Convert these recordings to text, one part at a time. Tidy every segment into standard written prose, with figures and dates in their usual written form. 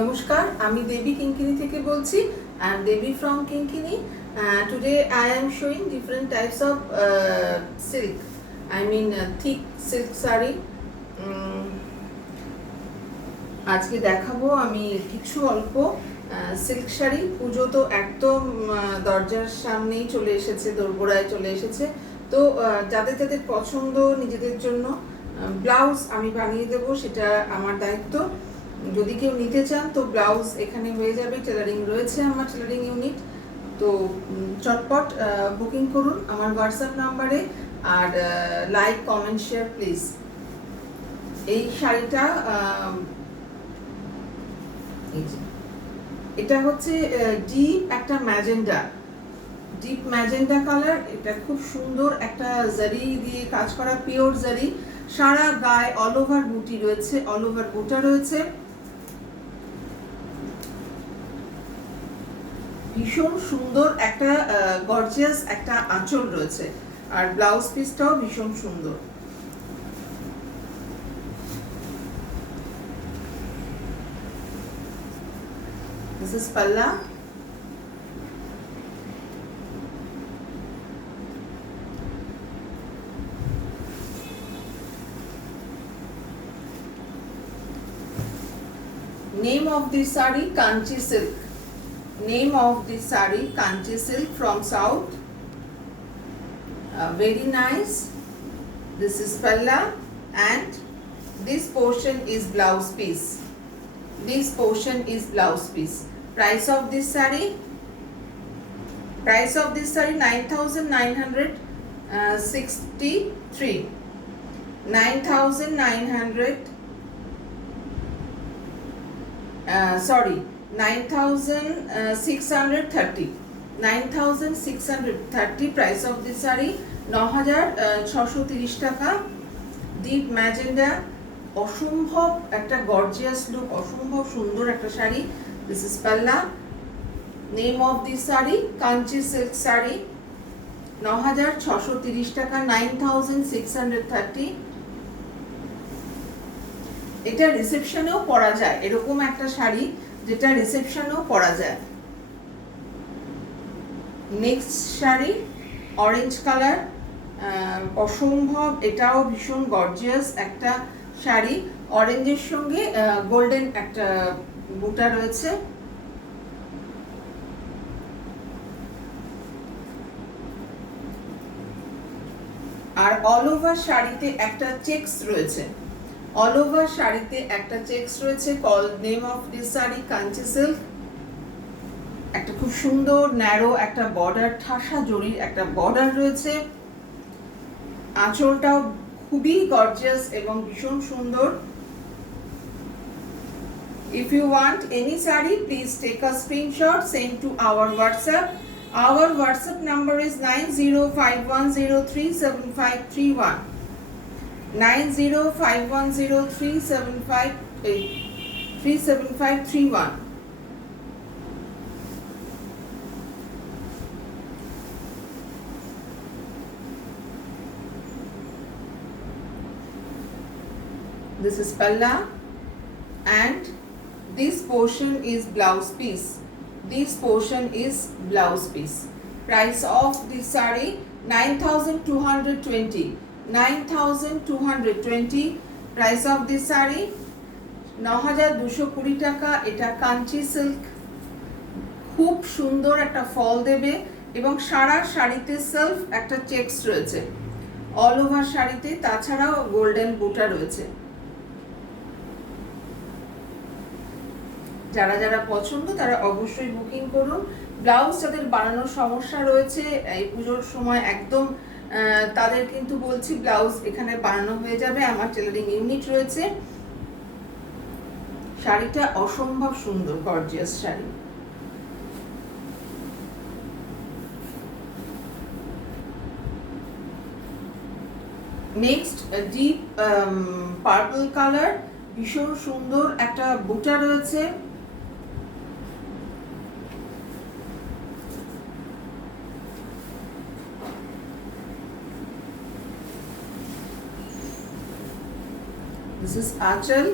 নমস্কার, আমি দেবী কিঙ্কিনি থেকে বলছি। I am Devi from Kinkini. Today I am showing different types of silk. I mean thick silk saree. আজকে দেখাবো আমি কিছু অল্প সিল্ক শাড়ি। পুজো তো একদম দরজার সামনেই চলে এসেছে, দোরগোড়ায় চলে এসেছে। তো যাদের যাদের পছন্দ নিজেদের জন্য ব্লাউজ আমি বানিয়ে দেবো, সেটা আমার দায়িত্ব। যদি কেউ নিতে চান তো ব্লাউজ এখানে হয়ে যাবে, টেলারিং রয়েছে আমার টেলারিং ইউনিট। তো চটপট বুকিং করুন আমার হোয়াটসঅ্যাপ নাম্বারে। আর লাইক, কমেন্ট, শেয়ার প্লিজ। এই শাড়িটা এটা হচ্ছে ডিপ একটা ডিপ ম্যাজেন্ডা কালার। এটা খুব সুন্দর একটা জারি দিয়ে কাজ করা, পিওর জারি। সারা গায়ে অল ওভার বুটি রয়েছে, অল ওভার বুটা রয়েছে। ভীষণ সুন্দর একটা গর্জিয়াস একটা আঁচল রয়েছে, আর ব্লাউজ পিসটাও ভীষণ সুন্দর। This is Palla. Name of this saree, Kanchi silk. Name of this saree, Kanchi silk from south. Very nice. This is Palla, and this portion is blouse piece. This portion is blouse piece. Price of this saree, 9,963. 9,900 9,630. 9,630 price of this saree. 9,630 টাকা। Deep magenta, অসম্ভব একটা gorgeous look, অসম্ভব সুন্দর একটা sari. This is পাল্লা। Name of this sari, Kanchi সিল্ক শাড়ি। 9,630 টাকা, 9,630। এটা রিসেপশনেও পরা যায়, এরকম একটা শাড়ি যেটা রিসেপশনেও পরা যায়। নেক্সট শাড়ি অরেঞ্জ কালার, অসম্ভব, এটাও ভীষণ গর্জিয়াস একটা শাড়ি। অরেঞ্জের সঙ্গে গোল্ডেন একটা বুটা রয়েছে। আর অল ওভার শাড়িতে একটা চেকস রয়েছে, অল ওভার শাড়িতে একটা চেকস রয়েছে। Name of this sari, Kanchi সিল্ক। একটা খুব সুন্দর ন্যারো একটা বর্ডার, ঠাসা জরির একটা বর্ডার রয়েছে। আঁচলটাও খুবই গর্জিয়াস এবং ভীষণ সুন্দর। If you want any saree, please take a screenshot, send to our WhatsApp. Our WhatsApp number is 9051037531. 9051037531. This is Palla, and this portion is blouse piece. This portion is blouse piece. Price of this saree 9,220. 9,220 price of this saree. 9,220 টাকা। এটা কাঞ্চি সিল্ক, খুব সুন্দর একটা ফল দেবে এবং সারা শাড়িতে সেলফ একটা চেকস রয়েছে অল ওভার শাড়িতে, তাছাড়াও গোল্ডেন বুটা রয়েছে। যারা যারা পছন্দ তারা অবশ্যই বুকিং করুন। ব্লাউজ যাদের বানানোর সমস্যা রয়েছে এই পুজোর সময় একদম, তাদের কিন্তু বলছি ব্লাউজ এখানে বানানো হয়ে যাবে, আমার টেলারিং ইউনিট রয়েছে। শাড়িটা অসম্ভব সুন্দর, গর্জিয়াস sari. Next deep purple colour, ভীষণ সুন্দর একটা বুটা রয়েছে। This is Achal.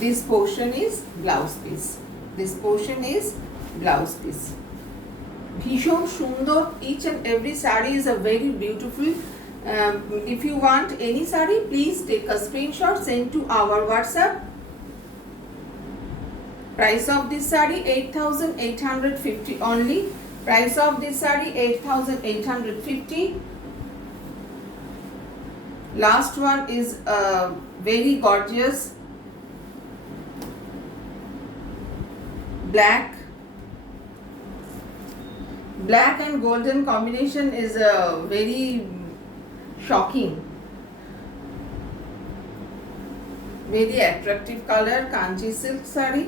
This portion is blouse piece. This portion is blouse piece. ভীষণ সুন্দর, each and every saree is a very beautiful. If you want any saree, please take a screenshot, send to our WhatsApp. Price of this saree 8,850 only. Price of this saree 8,850. Last one is very gorgeous black and golden combination is a very shocking, very attractive color. Kanchi সিল্ক শাড়ি,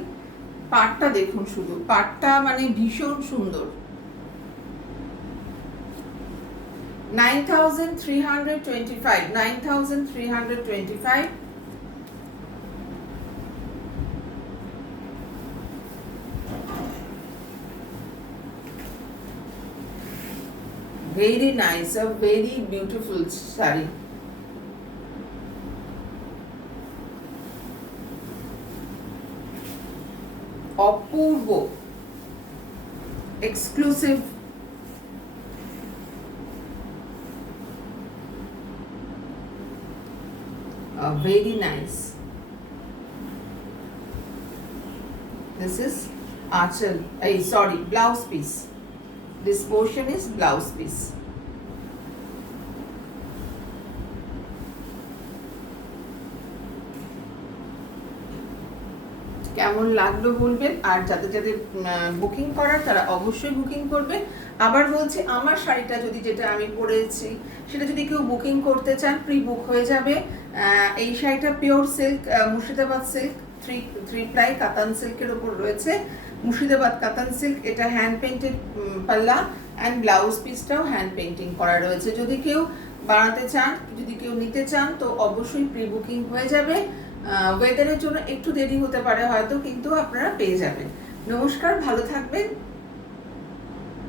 পাটটা দেখুন, শুধু পাটটা মানে ভীষণ সুন্দর। 9,325, 9,325. Very nice, a very beautiful saree. Apurba, exclusive, very nice. This is achal, blouse piece. This portion is blouse piece. কেমন লাগলো বলবেন, আর যাদের যাদের বুকিং করার তারা অবশ্যই বুকিং করবে। আবার বলছি, আমার শাড়িটা যেটা আমি পরেছি সেটা যদি কেউ বুকিং করতে চান, প্রি বুক হয়ে যাবে। এই শাড়িটা pure silk, Murshidabad silk, three ply কাতান সিল্কের ওপর রয়েছে। মুর্শিদাবাদ কাতান সিল্ক, এটা হ্যান্ড পেইন্টেড পাল্লা অ্যান্ড ব্লাউজ পিসটাও হ্যান্ড পেইন্টিং করা রয়েছে। যদি কেউ বানাতে চান, যদি কেউ নিতে চান, তো অবশ্যই প্রি বুকিং হয়ে যাবে। ওয়েদারের জন্য একটু দেরি হতে পারে হয়তো, কিন্তু আপনারা পেয়ে যাবেন। নমস্কার, ভালো থাকবেন।